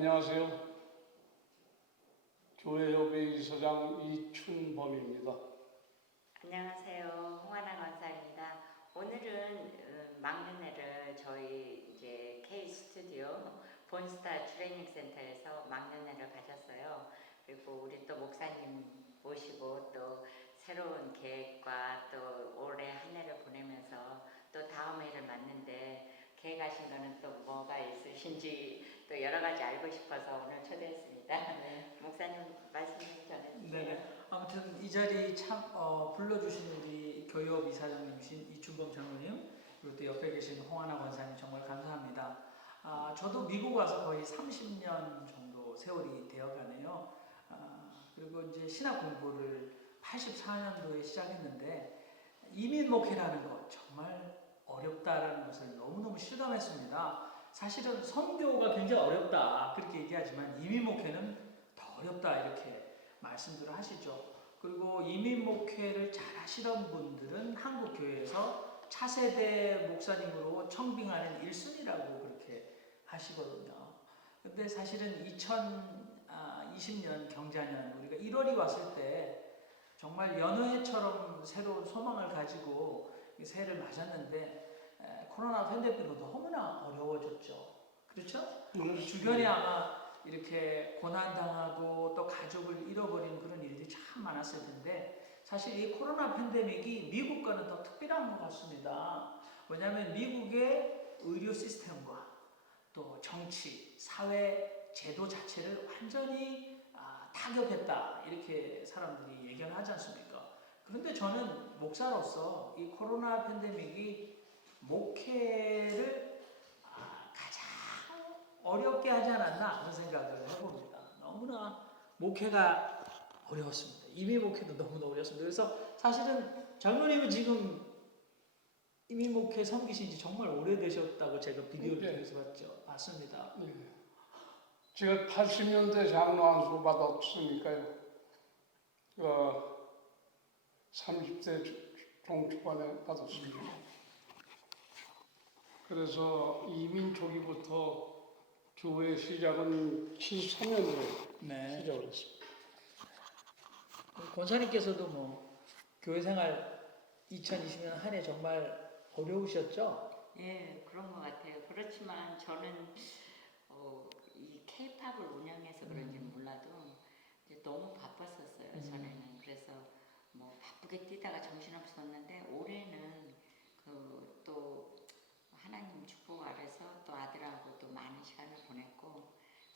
안녕하세요. 교회협회 이사장 이춘범입니다. 안녕하세요. 홍하나 권사입니다. 오늘은 막년회를 저희 이제 K 스튜디오 본스타 트레이닝 센터에서 막년회를 가졌어요. 그리고 우리 또 목사님 모시고 또 새로운 계획과 또 올해 한 해를 보내면서 또 다음 해를 맞는데 계획하신 거는 또 뭐가 있으신지 또 여러 가지 알고 싶어서 오늘 초대했습니다. 네. 목사님 말씀 좀 전해주세요. 네네. 아무튼 이 자리 참 불러주신 우리 교회협 이사장님이신 이춘범 장로님, 그리고 또 옆에 계신 홍하나 권사님 정말 감사합니다. 저도 미국 와서 거의 30년 정도 세월이 되어가네요. 그리고 이제 신학 공부를 84년도에 시작했는데 이민 목회라는 것 정말 어렵다라는 것을 너무너무 실감했습니다. 사실은 선교가 굉장히 어렵다 그렇게 얘기하지만 이민 목회는 더 어렵다 이렇게 말씀들을 하시죠. 그리고 이민 목회를 잘 하시던 분들은 한국 교회에서 차세대 목사님으로 청빙하는 1순위라고 그렇게 하시거든요. 근데 사실은 2020년 경자년 우리가 1월이 왔을 때 정말 연회처럼 새로운 소망을 가지고 새해를 맞았는데 코로나 팬데믹으로 너무나 어려워졌죠. 그렇죠? 주변에 아마 이렇게 고난당하고 또 가족을 잃어버린 그런 일들이 참 많았을 텐데 사실 이 코로나 팬데믹이 미국과는 더 특별한 것 같습니다. 왜냐하면 미국의 의료 시스템과 또 정치, 사회 제도 자체를 완전히 타격했다 이렇게 사람들이 얘기를 하지 않습니까? 그런데 저는 목사로서 이 코로나 팬데믹이 목회를 가장 어렵게 하지 않았나 그런 생각을 해봅니다. 너무나 목회가 어려웠습니다. 이민 목회도 너무나 어려웠습니다. 그래서 사실은 장로님은 지금 이민 목회 섬기신 지 정말 오래되셨다고 제가 비디오를 통해서 봤죠. 맞습니다. 네. 제가 80년대 장로 안수 받았으니까요. 30대 중초반에 받았습니다. 그래서 이민 초기부터 교회 시작은 73년도에 네. 시작을 했습니다. 권사님께서도 뭐 교회 생활 2020년 한 해 정말 어려우셨죠? 예, 그런 것 같아요. 그렇지만 저는 이 K-팝을 운영해서 그런지는 몰라도 이제 너무 바빴었어요. 전에는. 그래서 뭐 바쁘게 뛰다가 정신없었는데 올해는 또 하나님 축복 아래서 또 아들하고 또 많은 시간을 보냈고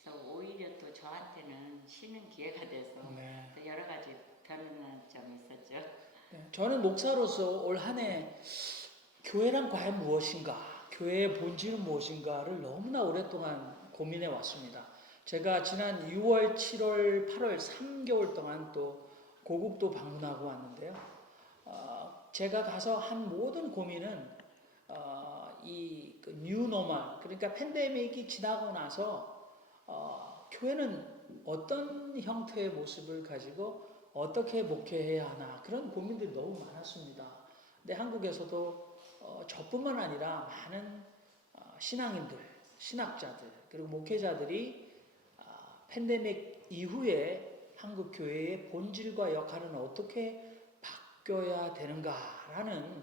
그래서 오히려 또 저한테는 쉬는 기회가 돼서 네. 또 여러 가지 변화된 점이 있었죠. 네. 저는 목사로서 올 한 해 교회란 과연 무엇인가, 교회의 본질은 무엇인가를 너무나 오랫동안 고민해 왔습니다. 제가 지난 6월, 7월, 8월 3개월 동안 또 고국도 방문하고 왔는데요. 제가 가서 한 모든 고민은 이 뉴노멀, 그러니까 팬데믹이 지나고 나서 교회는 어떤 형태의 모습을 가지고 어떻게 목회해야 하나 그런 고민들이 너무 많았습니다. 근데 한국에서도 저뿐만 아니라 많은 신앙인들, 신학자들 그리고 목회자들이 팬데믹 이후에 한국 교회의 본질과 역할은 어떻게 바뀌어야 되는가라는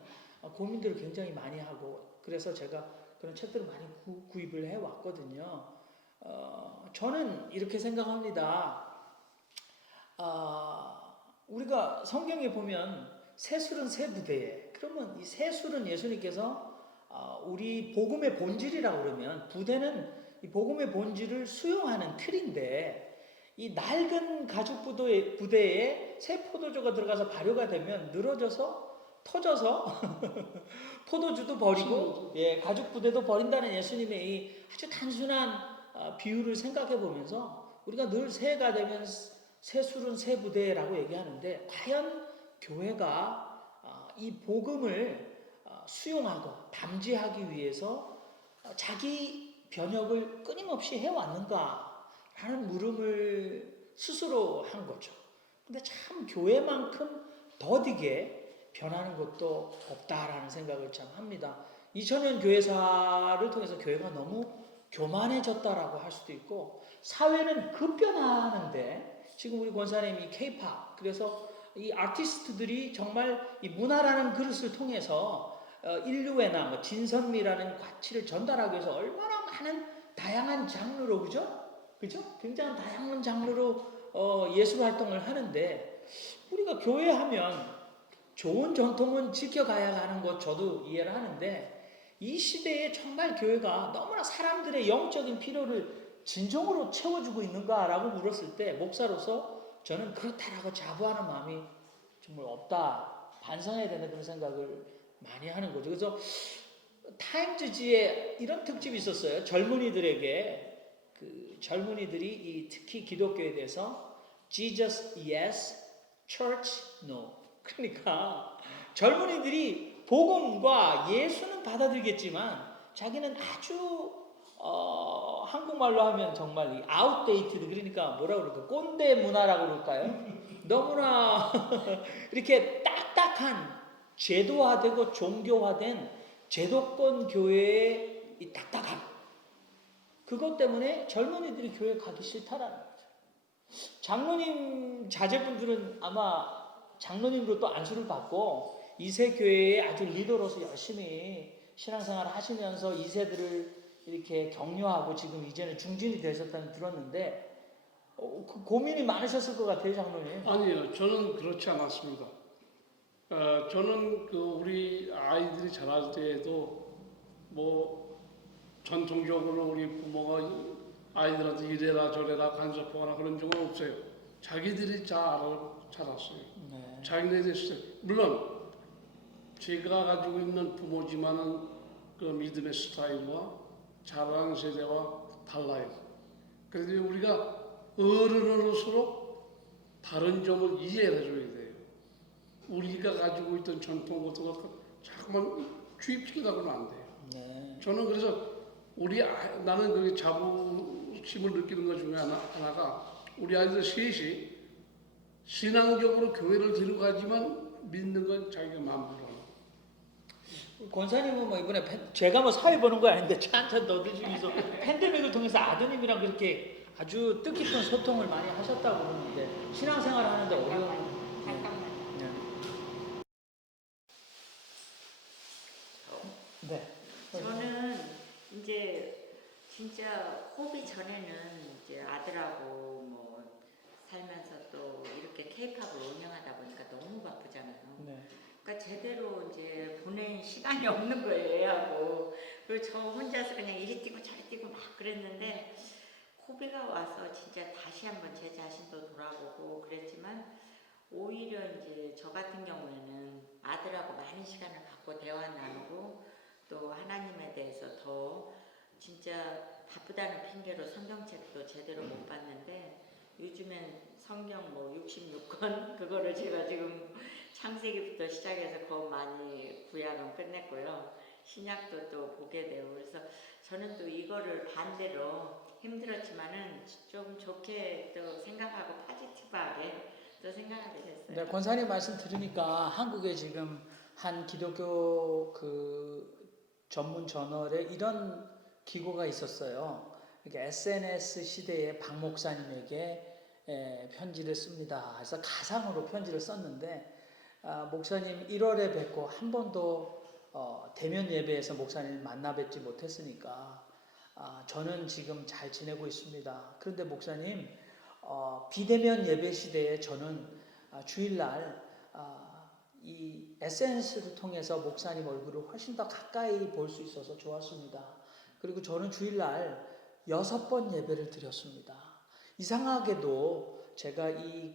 고민들을 굉장히 많이 하고 그래서 제가 그런 책들을 많이 구입을 해왔거든요. 저는 이렇게 생각합니다. 우리가 성경에 보면 새술은 새 부대에 그러면 이 새술은 예수님께서 우리 복음의 본질이라고 그러면 부대는 이 복음의 본질을 수용하는 틀인데 이 낡은 가죽 부대에 새 포도주가 들어가서 발효가 되면 늘어져서 터져서 포도주도 버리고 가죽 부대도 버린다는 예수님의 이 아주 단순한 비유를 생각해 보면서 우리가 늘 새해가 되면 새술은 새 부대라고 얘기하는데 과연 교회가 이 복음을 수용하고 담지하기 위해서 자기 변혁을 끊임없이 해왔는가라는 물음을 스스로 한 거죠. 근데 참 교회만큼 더디게 변하는 것도 없다라는 생각을 참 합니다. 2000년 교회사를 통해서 교회가 너무 교만해졌다라고 할 수도 있고, 사회는 급변하는데 지금 우리 권사님이 K-팝, 그래서 이 아티스트들이 정말 이 문화라는 그릇을 통해서 인류애나 뭐 진선미라는 가치를 전달하기 위해서 얼마나 많은 다양한 장르로, 그죠? 굉장히 다양한 장르로 예술 활동을 하는데, 우리가 교회 하면 좋은 전통은 지켜가야 하는 것 저도 이해를 하는데, 이 시대에 정말 교회가 너무나 사람들의 영적인 필요를 진정으로 채워주고 있는가라고 물었을 때, 목사로서 저는 그렇다라고 자부하는 마음이 정말 없다, 반성해야 되는 그런 생각을 많이 하는 거죠. 그래서 타임즈지에 이런 특집이 있었어요. 젊은이들이 특히 기독교에 대해서 Jesus yes, church no. 그러니까 젊은이들이 복음과 예수는 받아들이겠지만 자기는 아주 한국말로 하면 정말 이 아웃데이트드, 그러니까 뭐라 그럴까, 꼰대 문화라고 그럴까요? 너무나 이렇게 딱딱한 제도화되고 종교화된 제도권 교회의 이 딱딱함, 그것 때문에 젊은이들이 교회 가기 싫다라는 거죠. 장로님 자제분들은 아마 장로님으로 또 안수를 받고 2세 교회의 아주 리더로서 열심히 신앙생활을 하시면서 2세들을 이렇게 격려하고 지금 이제는 중진이 되셨다는 들었는데, 그 고민이 많으셨을 것 같아요, 장로님. 아니요, 저는 그렇지 않았습니다. 저는 우리 아이들이 자랄 때에도 뭐 전통적으로 우리 부모가 아이들한테 이래라 저래라 간섭하거나 그런 적은 없어요. 자기들이 잘 자랐어요. 네. 자기네들이 있어요. 물론 제가 가지고 있는 부모지만은 그 믿음의 스타일과 자라는 세대와 달라요. 그래서 우리가 어른으로서 다른 점을 이해를 해줘야 돼요. 우리가 가지고 있던 전통 같은 거 자꾸만 주입시키려고는 안 돼요. 네. 저는 그래서 나는 그 자부심을 느끼는 것 중에 하나가 우리 아이들 셋이 신앙적으로 교회를 데려가지만 믿는 건 자기가 마음대로 하는. 권사님은 뭐 이번에 제가 뭐 사회 보는 거 아닌데 차 한잔 더 드시면서 팬데믹을 통해서 아드님이랑 그렇게 아주 뜻깊은 소통을 많이 하셨다고 그러는데, 신앙생활 하는데 어려운. 네. 저는 이제 진짜 호비 전에는 이제 아들하고 뭐 살면서 또 이렇게 케이팝을 운영하다 보니까 너무 바쁘잖아요. 네. 그러니까 제대로 이제 보낼 시간이 없는 거예요, 애하고. 그리고 저 혼자서 그냥 이리 뛰고 저리 뛰고 막 그랬는데, 코비가 와서 진짜 다시 한번 제 자신도 돌아보고 그랬지만, 오히려 이제 저 같은 경우에는 아들하고 많은 시간을 갖고 대화 나누고 또 하나님에 대해서 더 진짜 바쁘다는 핑계로 성경책도 제대로 못 봤는데, 요즘엔 성경 뭐 66권 그거를 제가 지금 창세기부터 시작해서 거의 많이 구약은 끝냈고요. 신약도 또 보게 되고, 그래서 저는 또 이거를 반대로 힘들었지만은 좀 좋게 또 생각하고 포지티브하게 또 생각하게 됐어요. 네, 권사님 말씀 들으니까 한국에 지금 한 기독교 전문 저널에 이런 기고가 있었어요. 그러니까 SNS 시대에 박 목사님에게 편지를 씁니다. 그래서 가상으로 편지를 썼는데, 목사님 1월에 뵙고 한 번도 대면 예배에서 목사님 만나 뵙지 못했으니까 저는 지금 잘 지내고 있습니다. 그런데 목사님, 비대면 예배 시대에 저는 주일날 이 SNS를 통해서 목사님 얼굴을 훨씬 더 가까이 볼 수 있어서 좋았습니다. 그리고 저는 주일날 6번 예배를 드렸습니다. 이상하게도 제가 이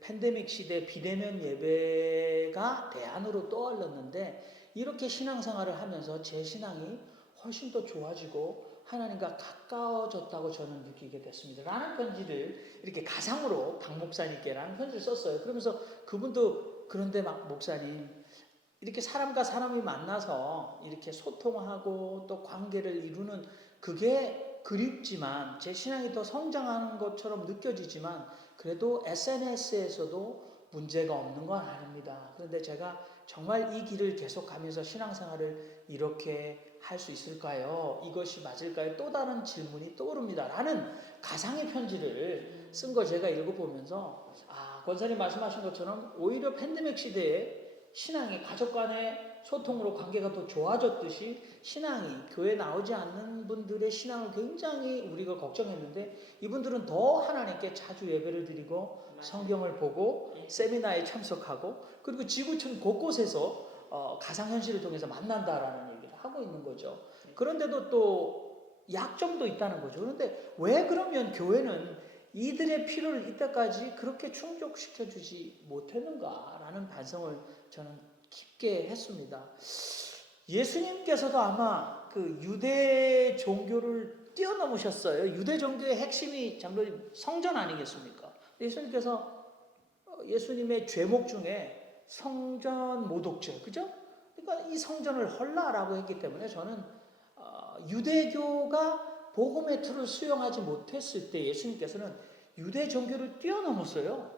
팬데믹 시대 비대면 예배가 대안으로 떠올랐는데, 이렇게 신앙생활을 하면서 제 신앙이 훨씬 더 좋아지고 하나님과 가까워졌다고 저는 느끼게 됐습니다. 라는 편지를 이렇게 가상으로 박 목사님께라는 편지를 썼어요. 그러면서 그분도, 그런데 막 목사님, 이렇게 사람과 사람이 만나서 이렇게 소통하고 또 관계를 이루는 그게 그립지만, 제 신앙이 더 성장하는 것처럼 느껴지지만, 그래도 SNS에서도 문제가 없는 건 아닙니다. 그런데 제가 정말 이 길을 계속 가면서 신앙생활을 이렇게 할 수 있을까요? 이것이 맞을까요? 또 다른 질문이 떠오릅니다. 라는 가상의 편지를 쓴 거 제가 읽어보면서 권사님 말씀하신 것처럼 오히려 팬데믹 시대에 신앙이 가족 간의 소통으로 관계가 더 좋아졌듯이 신앙이 교회 나오지 않는 분들의 신앙을 굉장히 우리가 걱정했는데 이분들은 더 하나님께 자주 예배를 드리고 성경을 보고 세미나에 참석하고 그리고 지구촌 곳곳에서 가상현실을 통해서 만난다라는 얘기를 하고 있는 거죠. 그런데도 또 약점도 있다는 거죠. 그런데 왜 그러면 교회는 이들의 필요를 이때까지 그렇게 충족시켜주지 못했는가라는 반성을 저는 깊게 했습니다. 예수님께서도 아마 그 유대 종교를 뛰어넘으셨어요. 유대 종교의 핵심이 장로님 성전 아니겠습니까? 예수님께서 예수님의 죄목 중에 성전 모독죄, 그죠? 그러니까 이 성전을 헐라라고 했기 때문에 저는 유대교가 복음의 틀을 수용하지 못했을 때 예수님께서는 유대 종교를 뛰어넘었어요.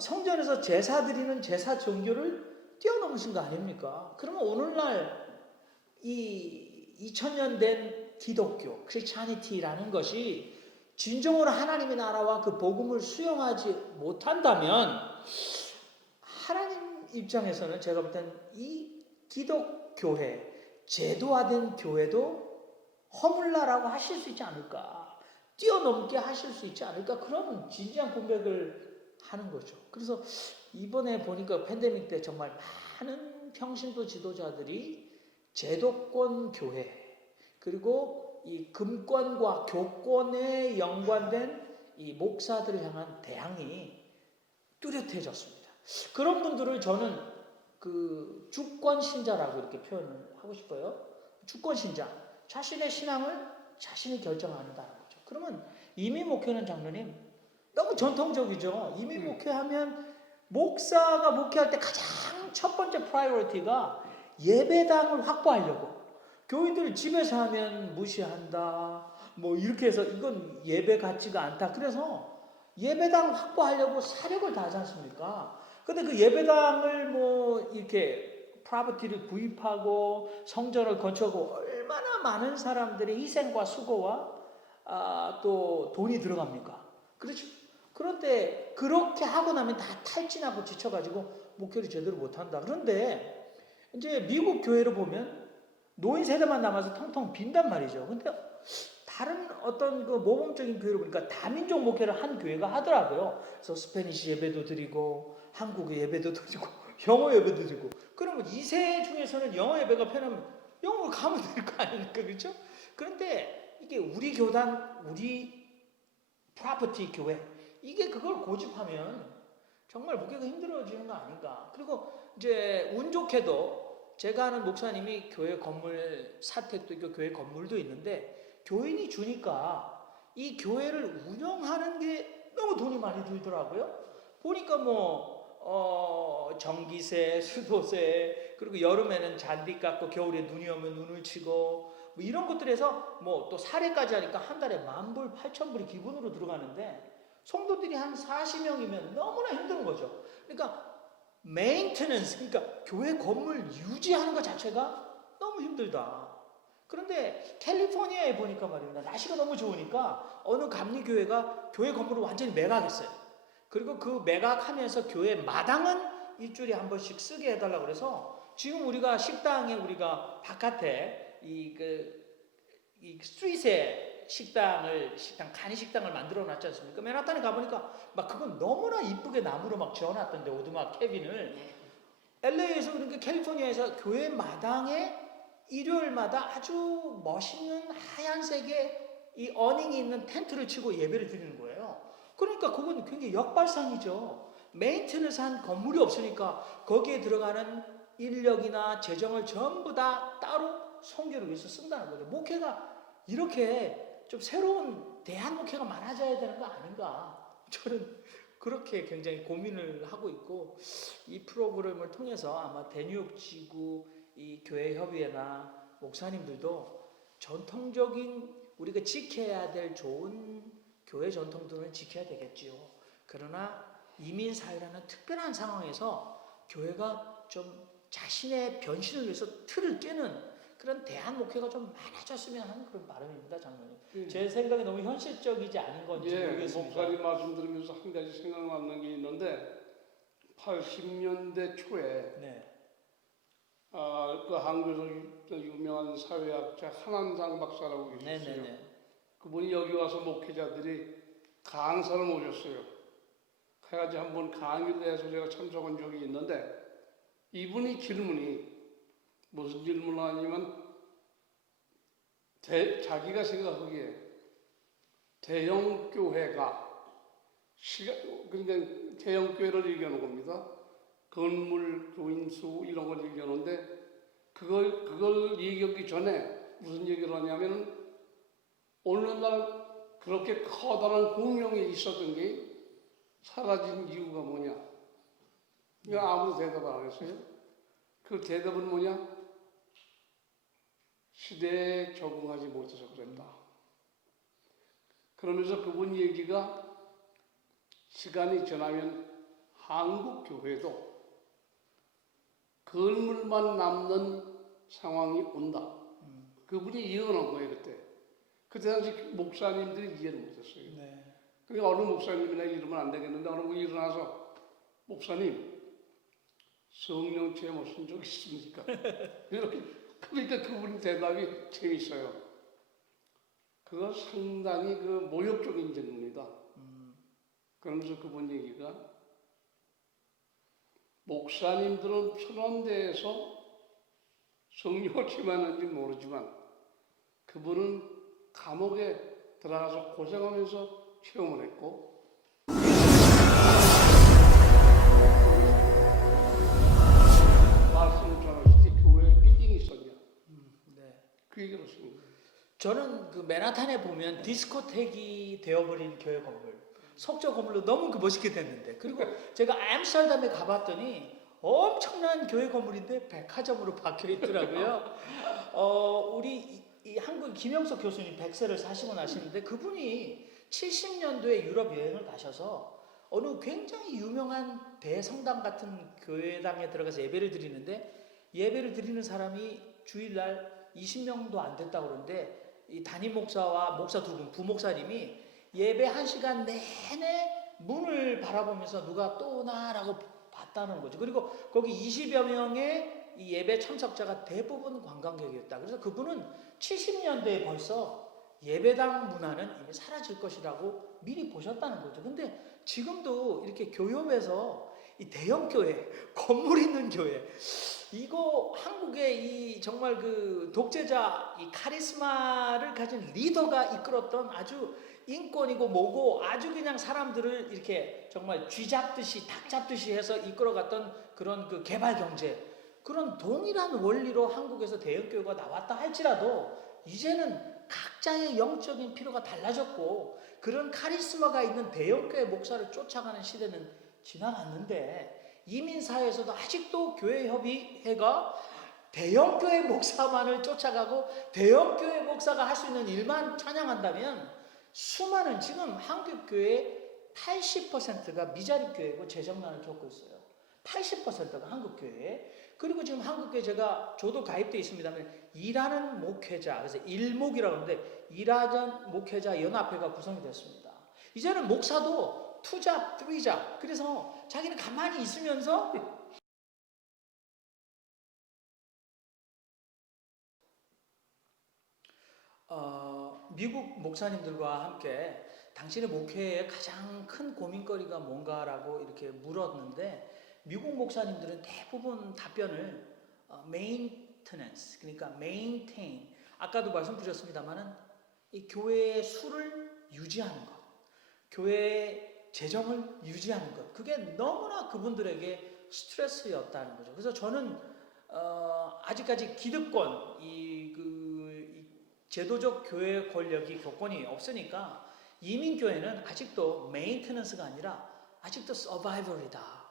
성전에서 제사 드리는 제사 종교를 뛰어넘으신 거 아닙니까? 그러면 오늘날 이 2000년 된 기독교, 크리스찬이티라는 것이 진정으로 하나님의 나라와 그 복음을 수용하지 못한다면 하나님 입장에서는 제가 볼 땐 이 기독교회, 제도화된 교회도 허물라라고 하실 수 있지 않을까, 뛰어넘게 하실 수 있지 않을까, 그런 진지한 고백을 하는 거죠. 그래서 이번에 보니까 팬데믹 때 정말 많은 평신도 지도자들이 제도권 교회 그리고 이 금권과 교권에 연관된 이 목사들을 향한 대항이 뚜렷해졌습니다. 그런 분들을 저는 그 주권 신자라고 이렇게 표현을 하고 싶어요. 주권 신자. 자신의 신앙을 자신이 결정한다는 거죠. 그러면 이민 목회는 장로님 너무 전통적이죠. 이민 목회하면 목사가 목회할 때 가장 첫 번째 프라이어리티가 예배당을 확보하려고. 교인들 집에서 하면 무시한다. 뭐 이렇게 해서 이건 예배 같지가 않다. 그래서 예배당 확보하려고 사력을 다하지 않습니까? 근데 그 예배당을 뭐 이렇게 프로퍼티를 구입하고 성전을 건축하고 얼마나 많은 사람들의 희생과 수고와 또 돈이 들어갑니까? 그렇죠? 그런데 그렇게 하고 나면 다 탈진하고 지쳐가지고 목회를 제대로 못한다. 그런데 이제 미국 교회를 보면 노인 세대만 남아서 텅텅 빈단 말이죠. 근데 다른 어떤 그 모범적인 교회를 보니까 다민족 목회를 한 교회가 하더라고요. 그래서 스페니시 예배도 드리고 한국의 예배도 드리고 영어 예배도 드리고. 그러면 2세 중에서는 영어 예배가 편하면 영어를 가면 될 거 아닙니까? 그렇죠? 그런데 이게 우리 교단, 우리 프로퍼티 교회 이게 그걸 고집하면 정말 목회가 힘들어지는 거 아닌가. 그리고 이제 운 좋게도 제가 아는 목사님이 교회 건물 사택도 있고 교회 건물도 있는데 교인이 주니까 이 교회를 운영하는 게 너무 돈이 많이 들더라고요. 보니까 전기세, 수도세, 그리고 여름에는 잔디 깎고 겨울에 눈이 오면 눈을 치고 뭐 이런 것들에서 또 사례까지 하니까 한 달에 10,000불, 8,000불이 기본으로 들어가는데 성도들이 한 40명이면 너무나 힘든 거죠. 그러니까 메인테넌스, 그러니까 교회 건물 유지하는 것 자체가 너무 힘들다. 그런데 캘리포니아에 보니까 말입니다. 날씨가 너무 좋으니까 어느 감리교회가 교회 건물을 완전히 매각했어요. 그리고 그 매각하면서 교회 마당은 일주일에 한 번씩 쓰게 해달라고 그래서 지금 우리가 식당에 우리가 바깥에 이 스트리트에 간이식당을 만들어 놨지 않습니까? 맨하탄에 가보니까 막 그건 너무나 이쁘게 나무로 막 지어놨던데 오두막 캐빈을. LA에서 그러니까 캘리포니아에서 교회 마당에 일요일마다 아주 멋있는 하얀색의 이 어닝이 있는 텐트를 치고 예배를 드리는 거예요. 그러니까 그건 굉장히 역발상이죠. 메인테너스 한 건물이 없으니까 거기에 들어가는 인력이나 재정을 전부 다 따로 선교를 위해서 쓴다는 거죠. 목회가 이렇게 좀 새로운 대한 목회가 많아져야 되는 거 아닌가. 저는 그렇게 굉장히 고민을 하고 있고 이 프로그램을 통해서 아마 대뉴욕 지구 이 교회 협의회나 목사님들도 전통적인 우리가 지켜야 될 좋은 교회 전통들은 지켜야 되겠지요. 그러나 이민 사회라는 특별한 상황에서 교회가 좀 자신의 변신을 위해서 틀을 깨는 그런 대한 목회가 좀 많아졌으면 하는 그런 바람입니다, 장로님. 예. 제 생각에 너무 현실적이지 않은 건지 예, 모르겠습니다. 목사님 말씀 들으면서 한 가지 생각나는 게 있는데 80년대 초에 네, 그 한국에서 유명한 사회학자 한한상 박사라고 네, 계셨어요. 네, 네. 그분이 여기 와서 목회자들이 강사를 모셨어요. 그래가지고 한번 강의를 해서 제가 참석한 적이 있는데 이분이 질문이 무슨 질문을 하냐면 자기가 생각하기에 대형 교회가 그러니까 대형 교회를 얘기하는 겁니다. 건물, 교인 수 이런 걸 얘기하는데 그걸 얘기하기 전에 무슨 얘기를 하냐면은 오늘날 그렇게 커다란 공룡이 있었던 게 사라진 이유가 뭐냐? 이거 아무도 대답을 안 했어요. 그 대답은 뭐냐? 시대에 적응하지 못해서 그랬다. 그러면서 그분 얘기가 시간이 지나면 한국 교회도 건물만 남는 상황이 온다. 그분이 예언한 거예요 그때. 그때 당시 목사님들이 이해를 못했어요. 네. 그러니까 어느 목사님이나 이러면 안 되겠는데 어느 분이 일어나서 목사님 성령 체험하신 적 있습니까? 이렇게 그러니까 그분 대답이 재밌어요. 그거 상당히 그 모욕적인 질문이다. 그러면서 그분 얘기가 목사님들은 천원대에서 성령을 체험하는지 모르지만 그분은 감옥에 들어가서 고생하면서 체험을 했고 말씀을 전하실 때 교회에 빌딩이 있었냐 네. 그 얘기를 했습니다. 저는 그 맨하탄에 보면 디스코텍이 되어버린 교회 건물, 속초 건물로 너무 그 멋있게 됐는데, 그리고 제가 암스테르담에 가봤더니 엄청난 교회 건물인데 백화점으로 바뀌어 있더라고요. 우리 이 한국 김영석 교수님 100세를 사시고 나시는데 그분이 70년도에 유럽 여행을 가셔서 어느 굉장히 유명한 대성당 같은 교회당에 들어가서 예배를 드리는데 예배를 드리는 사람이 주일날 20명도 안 됐다고 그러는데 이 담임 목사와 목사 두 분, 부목사님이 예배 1시간 내내 문을 바라보면서 누가 또 오나라고 봤다는 거죠. 그리고 거기 20여 명의 이 예배 참석자가 대부분 관광객이었다. 그래서 그분은 70년대에 벌써 예배당 문화는 이미 사라질 것이라고 미리 보셨다는 거죠. 근데 지금도 이렇게 교협에서 이 대형 교회, 건물 있는 교회, 이거 한국의 이 정말 그 독재자 이 카리스마를 가진 리더가 이끌었던 아주 인권이고 뭐고 아주 그냥 사람들을 이렇게 정말 쥐 잡듯이 닭 잡듯이 해서 이끌어갔던 그런 그 개발 경제, 그런 동일한 원리로 한국에서 대형 교회가 나왔다 할지라도 이제는 각자의 영적인 필요가 달라졌고 그런 카리스마가 있는 대형 교회 목사를 쫓아가는 시대는 지나갔는데 이민사회에서도 아직도 교회협의회가 대형교회 목사만을 쫓아가고 대형교회 목사가 할 수 있는 일만 찬양한다면 수많은 지금 한국교회 80%가 미자립교회고 재정난을 겪고 있어요. 80%가 한국교회. 그리고 지금 한국교회 저도 가입되어 있습니다만 일하는 목회자, 그래서 일목이라고 하는데 일하는 목회자 연합회가 구성이 됐습니다. 이제는 목사도 투잡, 쓰리잡. 그래서 자기는 가만히 있으면서 미국 목사님들과 함께 당신의 목회의 가장 큰 고민거리가 뭔가라고 이렇게 물었는데 미국 목사님들은 대부분 답변을 maintenance, 그러니까 maintain, 아까도 말씀드렸습니다만은 이 교회의 수를 유지하는 것, 교회의 재정을 유지하는 것, 그게 너무나 그분들에게 스트레스였다는 거죠. 그래서 저는 아직까지 기득권, 이 제도적 교회 권력이 교권이 없으니까 이민교회는 아직도 메인테넌스가 아니라 아직도 서바이벌이다.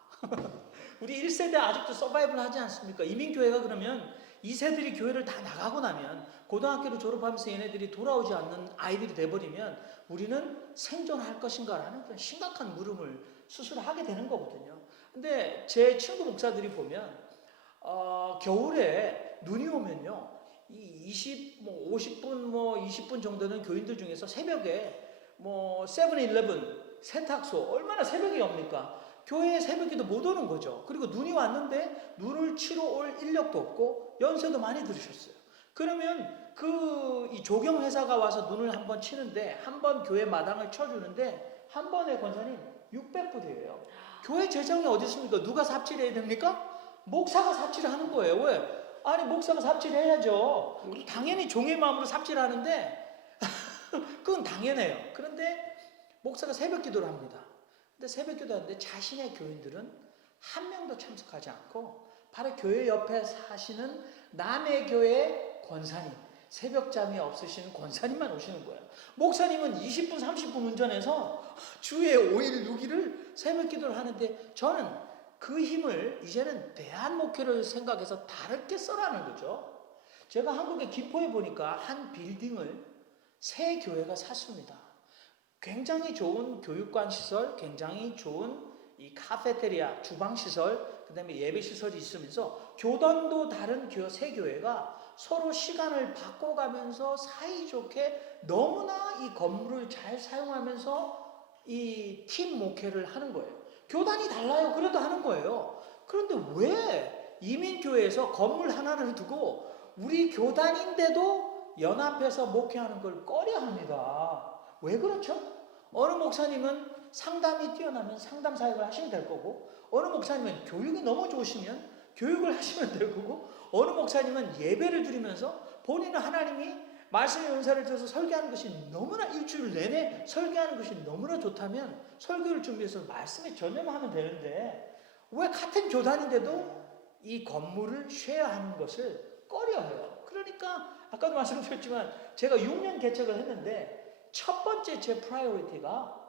우리 1세대 아직도 서바이벌 하지 않습니까? 이민교회가 그러면 2세들이 교회를 다 나가고 나면 고등학교를 졸업하면서 얘네들이 돌아오지 않는 아이들이 돼버리면 우리는 생존할 것인가라는 그런 심각한 물음을 스스로 하게 되는 거거든요. 근데 제 친구 목사들이 보면 겨울에 눈이 오면요 이 50분 20분 정도는 교인들 중에서 새벽에 세븐일레븐, 세탁소 얼마나 새벽에 옵니까? 교회에 새벽에도 못 오는 거죠. 그리고 눈이 왔는데 눈을 치러 올 인력도 없고 연세도 많이 들으셨어요. 그러면 이 조경 회사가 와서 눈을 한번 치는데 한 번 교회 마당을 쳐주는데 한 번에 권사님 600불이에요. 교회 재정이 어디 있습니까? 누가 삽질해야 됩니까? 목사가 삽질하는 거예요. 왜? 아니 목사가 삽질해야죠. 당연히 종의 마음으로 삽질하는데 그건 당연해요. 그런데 목사가 새벽 기도를 합니다. 근데 새벽 기도하는데 자신의 교인들은 한 명도 참석하지 않고 바로 교회 옆에 사시는 남의 교회 권사님, 새벽잠이 없으신 권사님만 오시는 거예요. 목사님은 20분, 30분 운전해서 주에 5일, 6일을 새벽 기도를 하는데 저는 그 힘을 이제는 대한 목회를 생각해서 다르게 써라는 거죠. 제가 한국의 김포에 보니까 한 빌딩을 새 교회가 샀습니다. 굉장히 좋은 교육관 시설, 굉장히 좋은 이 카페테리아, 주방 시설, 그 다음에 예배 시설이 있으면서 교단도 다른 새 교회가 서로 시간을 바꿔가면서 사이좋게 너무나 이 건물을 잘 사용하면서 이 팀 목회를 하는 거예요. 교단이 달라요. 그래도 하는 거예요. 그런데 왜 이민교회에서 건물 하나를 두고 우리 교단인데도 연합해서 목회하는 걸 꺼려 합니다. 왜 그렇죠? 어느 목사님은 상담이 뛰어나면 상담 사역을 하시면 될 거고, 어느 목사님은 교육이 너무 좋으시면 교육을 하시면 될 거고, 어느 목사님은 예배를 드리면서 본인은 하나님이 말씀의 은사를 줘서 설교하는 것이 너무나 일주일 내내 설교하는 것이 너무나 좋다면 설교를 준비해서 말씀에 전념하면 되는데 왜 같은 교단인데도 이 건물을 쉐어하는 것을 꺼려해요. 그러니까 아까도 말씀드렸지만 제가 6년 개척을 했는데 첫 번째 제 프라이어리티가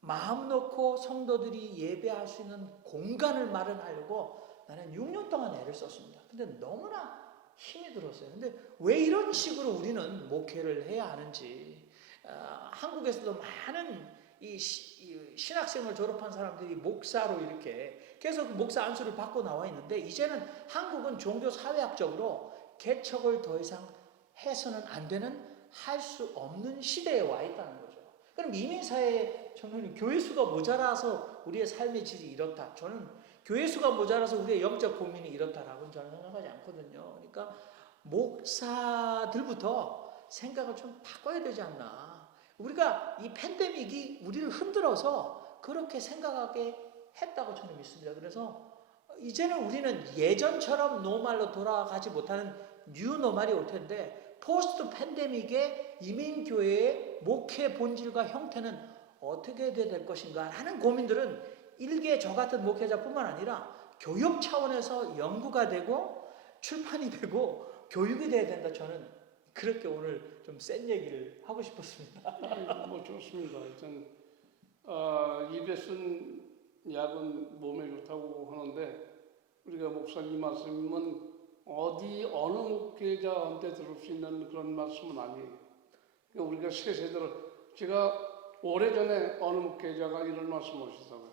마음 놓고 성도들이 예배할 수 있는 공간을 마련하려고 나는 6년 동안 애를 썼습니다. 근데 너무나 힘이 들었어요. 근데 왜 이런 식으로 우리는 목회를 해야 하는지, 한국에서도 많은 이 신학생을 졸업한 사람들이 목사로 이렇게 계속 목사 안수를 받고 나와 있는데 이제는 한국은 종교 사회학적으로 개척을 더 이상 해서는 안 되는, 할 수 없는 시대에 와 있다는 거죠. 그럼 이민사회에 저는 교회 수가 모자라서 우리의 삶의 질이 이렇다. 저는 교회 수가 모자라서 우리의 영적 고민이 이렇다라고는 저는 생각하지 않거든요. 그러니까 목사들부터 생각을 좀 바꿔야 되지 않나. 우리가 이 팬데믹이 우리를 흔들어서 그렇게 생각하게 했다고 저는 믿습니다. 그래서 이제는 우리는 예전처럼 노말로 돌아가지 못하는 뉴노말이 올 텐데 포스트 팬데믹의 이민교회의 목회 본질과 형태는 어떻게 돼야 될 것인가 하는 고민들은 일개 저 같은 목회자뿐만 아니라 교육 차원에서 연구가 되고 출판이 되고 교육이 돼야 된다. 저는 그렇게 오늘 좀 센 얘기를 하고 싶었습니다. 좋습니다. 일단 입에 쓴 약은 몸에 좋다고 하는데 우리가 목사님 말씀은 어느 목회자한테 들을 수 있는 그런 말씀은 아니에요. 그러니까 우리가 새 세대를, 제가 오래전에 어느 목회자가 이런 말씀을 하시더라고요.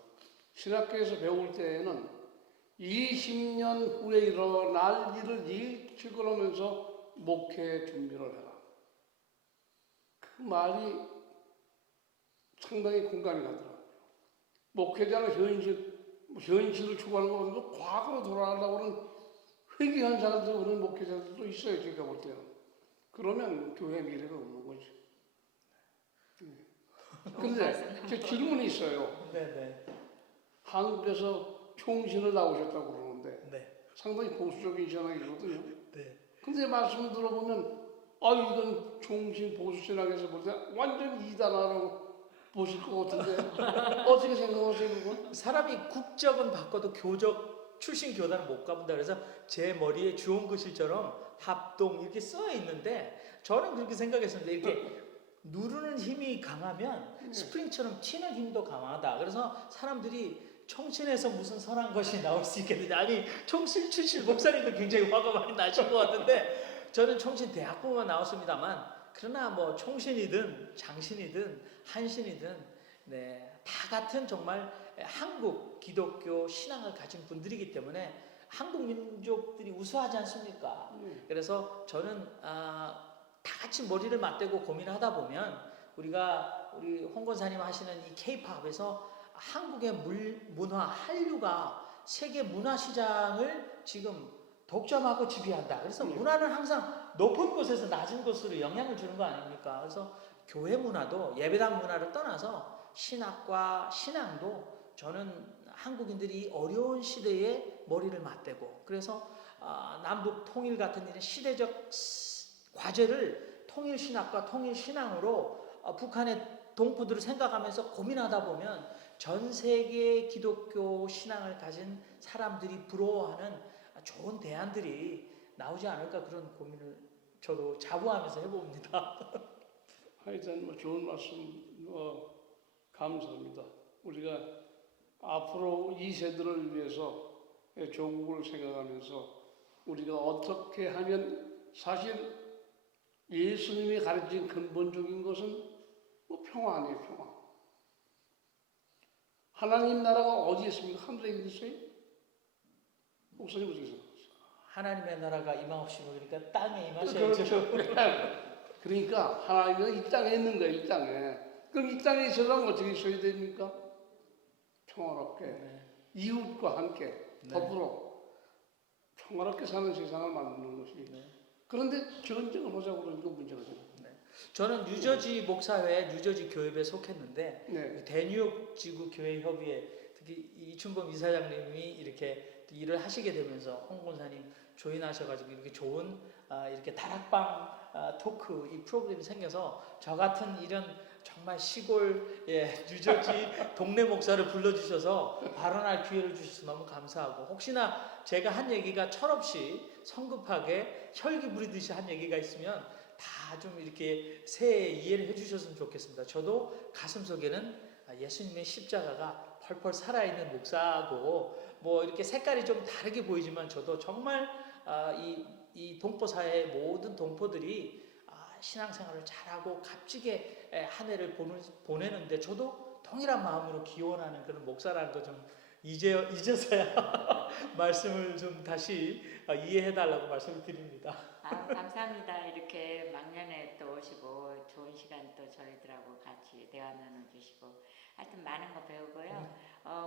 신학교에서 배울 때에는 20년 후에 일어날 일을 일찍 그러면서 목회 준비를 해라. 그 말이 상당히 공감이 가더라고요. 목회자는 현실을 추구하는 것보다 과거로 돌아가려고 하는 회귀한 사람들, 그런 목회자들도 있어요. 제가 볼 때는. 그러면 교회 미래가 없는 거지. 그런데 제 질문이 있어요. 네네. 한국에서 총신을 나오셨다고 그러는데 네. 상당히 보수적인 신학이거든요. 네. 근데 말씀 들어보면 이건 총신 보수 신학에서 볼 때 완전 이단화라고 보실 것 같은데 어떻게 생각하세요 그건? 사람이 국적은 바꿔도 교적 출신 교단은 못 가본다. 그래서 제 머리에 주홍글씨처럼 합동 이렇게 써 있는데 저는 그렇게 생각했습니다. 이렇게 누르는 힘이 강하면 스프링처럼 튀는 힘도 강하다. 그래서 사람들이 총신에서 무슨 선한 것이 나올 수 있겠느냐. 아니 총신 출신 목사님도 굉장히 화가 많이 나실 것 같은데 저는 총신 대학부만 나왔습니다만 그러나 뭐 총신이든 장신이든 한신이든 네, 다 같은 정말 한국 기독교 신앙을 가진 분들이기 때문에 한국 민족들이 우수하지 않습니까? 그래서 저는 다 같이 머리를 맞대고 고민을 하다 보면 우리 홍 권사님 하시는 이 K-팝에서 한국의 문화 한류가 세계 문화 시장을 지금 독점하고 지배한다. 그래서 문화는 항상 높은 곳에서 낮은 곳으로 영향을 주는 거 아닙니까? 그래서 교회 문화도 예배당 문화를 떠나서 신학과 신앙도 저는 한국인들이 어려운 시대에 머리를 맞대고 그래서 남북 통일 같은 이런 시대적 과제를 통일 신학과 통일 신앙으로 북한의 동포들을 생각하면서 고민하다 보면 전 세계 기독교 신앙을 가진 사람들이 부러워하는 좋은 대안들이 나오지 않을까 그런 고민을 저도 자부하면서 해봅니다. 하여튼 뭐 좋은 말씀 감사합니다. 우리가 앞으로 이 세대를 위해서 조국을 생각하면서 우리가 어떻게 하면 사실 예수님이 가르친 근본적인 것은 뭐 평화 아니에요, 평화. 하나님 나라가 어디 있습니까? 하늘에 있어요? 목사님 어떻게 생각하세요? 하나님의 나라가 임하옵시고 그러니까 땅에 임하셔야죠. 그러니까 하나님은 이 땅에 있는 거예요, 이 땅에. 그럼 이 땅에 있으려면 어떻게 있어야 됩니까? 평화롭게, 네. 이웃과 함께 네. 더불어 평화롭게 사는 세상을 만드는 것이. 네. 그런데 전쟁을 하자고 그러니까 문제가 되죠. 저는 뉴저지 목사회, 뉴저지 교회에 속했는데 네. 대뉴욕 지구 교회 협의회 특히 이춘범 이사장님이 이렇게 일을 하시게 되면서 홍 권사님 조인하셔가지고 이렇게 좋은 이렇게 다락방 토크 이 프로그램이 생겨서 저 같은 이런 정말 시골 뉴저지 동네 목사를 불러주셔서 발언할 기회를 주셔서 너무 감사하고 혹시나 제가 한 얘기가 철없이 성급하게 혈기 부리듯이 한 얘기가 있으면 다 좀 이렇게 새 이해를 해주셨으면 좋겠습니다. 저도 가슴속에는 예수님의 십자가가 펄펄 살아있는 목사고 뭐 이렇게 색깔이 좀 다르게 보이지만 저도 정말 이 동포 사회의 모든 동포들이 신앙생활을 잘하고 값지게 한 해를 보내는데 저도 동일한 마음으로 기원하는 그런 목사라는 거 좀 이제서야 말씀을 좀 다시 이해해달라고 말씀을 드립니다. 감사합니다. 이렇게 막년에 또 오시고 좋은 시간 또 저희들하고 같이 대화 나눠주시고 하여튼 많은 거 배우고요.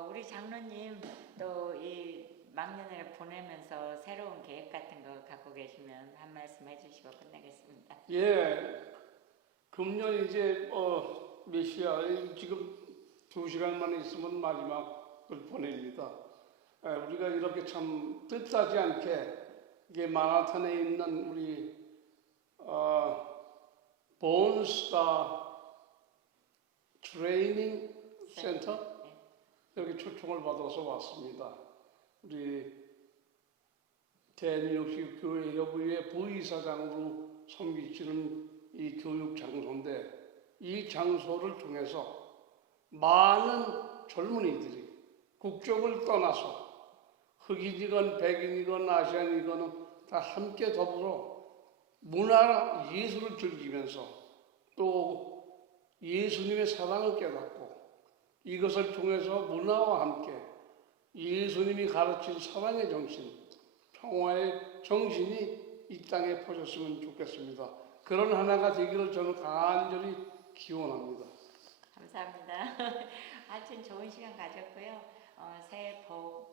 우리 장로님 또 이 막년회를 보내면서 새로운 계획 같은 거 갖고 계시면 한 말씀 해주시고 끝내겠습니다. 예, 금년 이제 몇 시야? 지금 2시간만 있으면 마지막을 보냅니다. 우리가 이렇게 참 뜻하지 않게 이게 마나탄에 있는 우리 본스타 트레이닝 센터 여기 초청을 받아서 왔습니다. 우리 대뉴욕시 교회 여부의 부이사장으로 섬기시는 이 교육 장소인데 이 장소를 통해서 많은 젊은이들이 국적을 떠나서 흑인이건 백인이건 아시안이건 다 함께 더불어 문화 예술을 즐기면서 또 예수님의 사랑을 깨닫고 이것을 통해서 문화와 함께 예수님이 가르친 사랑의 정신, 평화의 정신이 이 땅에 퍼졌으면 좋겠습니다. 그런 하나가 되기를 저는 간절히 기원합니다. 감사합니다. 하여튼 좋은 시간 가졌고요. 새해 복